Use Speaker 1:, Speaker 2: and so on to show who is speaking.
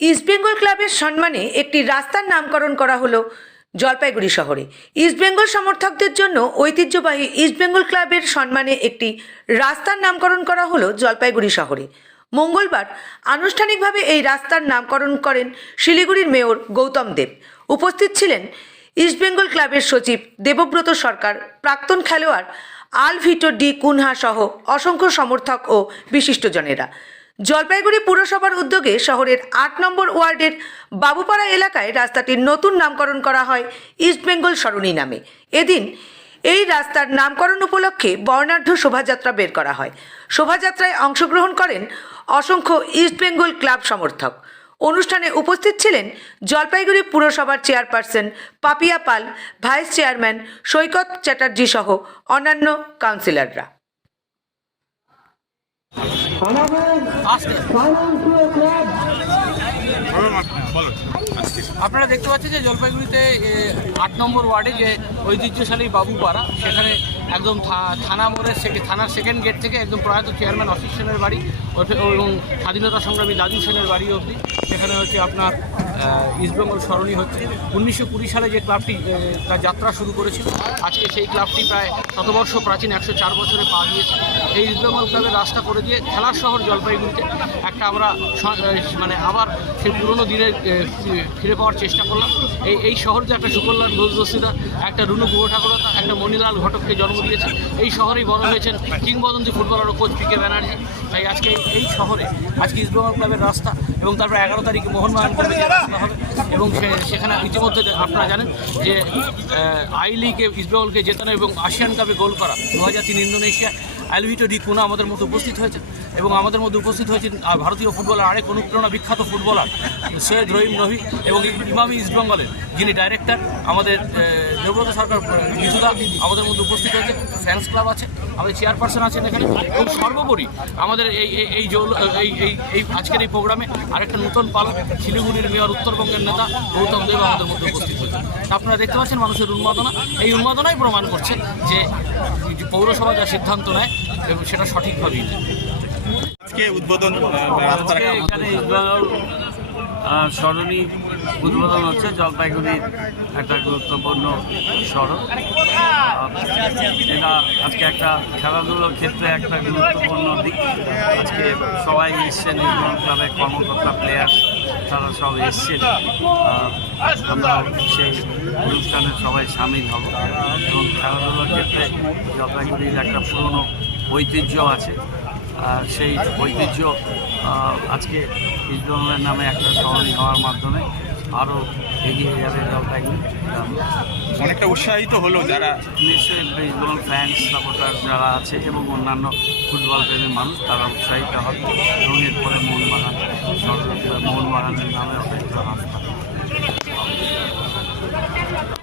Speaker 1: ইস্টবেঙ্গল ক্লাবের সম্মানে একটি রাস্তার নামকরণ করা হলো জলপাইগুড়ি শহরে। ইস্টবেঙ্গল সমর্থকদের জন্য ঐতিহ্যবাহী ইস্টবেঙ্গল ক্লাবের সম্মানে একটি রাস্তার নামকরণ করা হলো জলপাইগুড়ি শহরে। মঙ্গলবার আনুষ্ঠানিকভাবে এই রাস্তার নামকরণ করেন শিলিগুড়ির মেয়র গৌতম দেব। উপস্থিত ছিলেন ইস্টবেঙ্গল ক্লাবের সচিব দেবব্রত সরকার, প্রাক্তন খেলোয়াড় আল ভিটো ডি কুনহা সহ অসংখ্য সমর্থক ও বিশিষ্টজনেরা। জলপাইগুড়ি পুরসভার উদ্যোগে শহরের আট নম্বর ওয়ার্ডের বাবুপাড়া এলাকায় রাস্তাটির নতুন নামকরণ করা হয় ইস্টবেঙ্গল সরণি নামে। এদিন এই রাস্তার নামকরণ উপলক্ষে বর্ণাঢ্য শোভাযাত্রা বের করা হয়। শোভাযাত্রায় অংশগ্রহণ করেন অসংখ্য ইস্টবেঙ্গল ক্লাব সমর্থক। অনুষ্ঠানে উপস্থিত ছিলেন জলপাইগুড়ি পুরসভার chairperson Papiya Pal, vice chairman Saikat Chatterjee সহ অন্যান্য কাউন্সিলররা।
Speaker 2: আপনারা দেখতে পাচ্ছেন যে জলপাইগুড়িতে আট নম্বর ওয়ার্ডে যে ঐতিহ্যশালী বাবুপাড়া, সেখানে একদম থানা মোড়ে সেকে, থানার সেকেন্ড গেট থেকে একদম প্রয়াত চেয়ারম্যান অশিষ সেনের বাড়ি এবং স্বাধীনতা সংগ্রামী দাদু সেনের বাড়ি অবধি। সেখানে হচ্ছে আপনার ইস্টবেঙ্গল সরণি হচ্ছে। উনিশশো কুড়ি সালে যে ক্লাবটি তার যাত্রা শুরু করেছিল, আজকে সেই ক্লাবটি প্রায় শতবর্ষ প্রাচীন, একশো চার বছরে পা দিয়েছে। এই ইস্টবেঙ্গল ক্লাবের রাস্তা করে দিয়ে খেলার শহর জলপাইগুড়িতে একটা আমরা মানে আবার সেই পুরনো দিনের ফিরে পাওয়ার চেষ্টা করলাম। এই এই শহর যে একটা সুকল্যাণ ঘোষদস্তিদা একটা রুনু গুহ ঠাকুরতা একটা মণিলাল ঘটককে জন্ম দিয়েছে এই শহরেই বড় হয়েছেন কিংবদন্তি footballer coach P K Banerjee তাই আজকে এই- শহরে, আজকে ইস্টবেঙ্গল ক্লাবের রাস্তা এবং তারপর এগারো তারিখে মোহনবাগান ক্লাবের এবং সেখানে ইতিমধ্যে আপনারা জানেন যে আই লিগে ইস্টবেঙ্গলকে জেতানো এবং আসিয়ান কাপে গোল করা। দু হাজার তিন ইন্দোনেশিয়া অ্যালভিটো ডি কুনা আমাদের মধ্যে উপস্থিত হয়েছে এবং আমাদের মধ্যে উপস্থিত হয়েছেন আহ, ভারতীয় ফুটবলার আরেক অনুপ্রেরণা বিখ্যাত ফুটবলার সৈয়দ রহিম নবী এবং ইমামি ইস্টবেঙ্গলের যিনি ডাইরেক্টর আমাদের দেবব্রত সরকার মিথুদা আমাদের মধ্যে উপস্থিত হয়েছে ফ্যান্স ক্লাব আছে আমাদের চেয়ারপারসন আছেন এখানে এবং সর্বোপরি আমাদের এই এই এই এই এই আজকের এই প্রোগ্রামে আরেকটা নতুন পালক শিলিগুড়ির মেয়র উত্তরবঙ্গের নেতা গৌতম দেব আমাদের মধ্যে উপস্থিত হয়েছে। আপনারা দেখতে পাচ্ছেন মানুষের উন্মাদনা এই উন্মাদনাই প্রমাণ করছে যে পৌরসভা যা সিদ্ধান্ত নেয় এবং সেটা সঠিকভাবেই।
Speaker 3: আজকে উদ্বোধন
Speaker 4: এখানে সরণি উদ্বোধন হচ্ছে জলপাইগুড়ির একটা গুরুত্বপূর্ণ সড়ক। এটা আজকে একটা খেলাধুলোর ক্ষেত্রে একটা গুরুত্বপূর্ণ দিক। আজকে সবাই এসছেন ইউনিয়ন ক্লাবের কর্মকর্তা প্লেয়ার তারা সব এসছেন। আমরা সেই সবাই সামিল হব। এবং খেলাধুলোর ক্ষেত্রে জলপাইগুড়ির একটা পুরনো ঐতিহ্য আছে। আর সেই ঐতিহ্য আজকে ইসলামের নামে একটা সরণি হওয়ার মাধ্যমে আরও এগিয়ে যাবে জলপাইগুড়ি।
Speaker 3: অনেকটা উৎসাহিত হলো যারা
Speaker 4: নিশ্চয়ই ইসলাম ফ্যান্স সাপোর্টার যারা আছে এবং অন্যান্য ফুটবল প্রেমী মানুষ তারা উৎসাহিত হবে। এবং এরপরে মোহনবাগান মোহনবাগানের নামে রাস্তা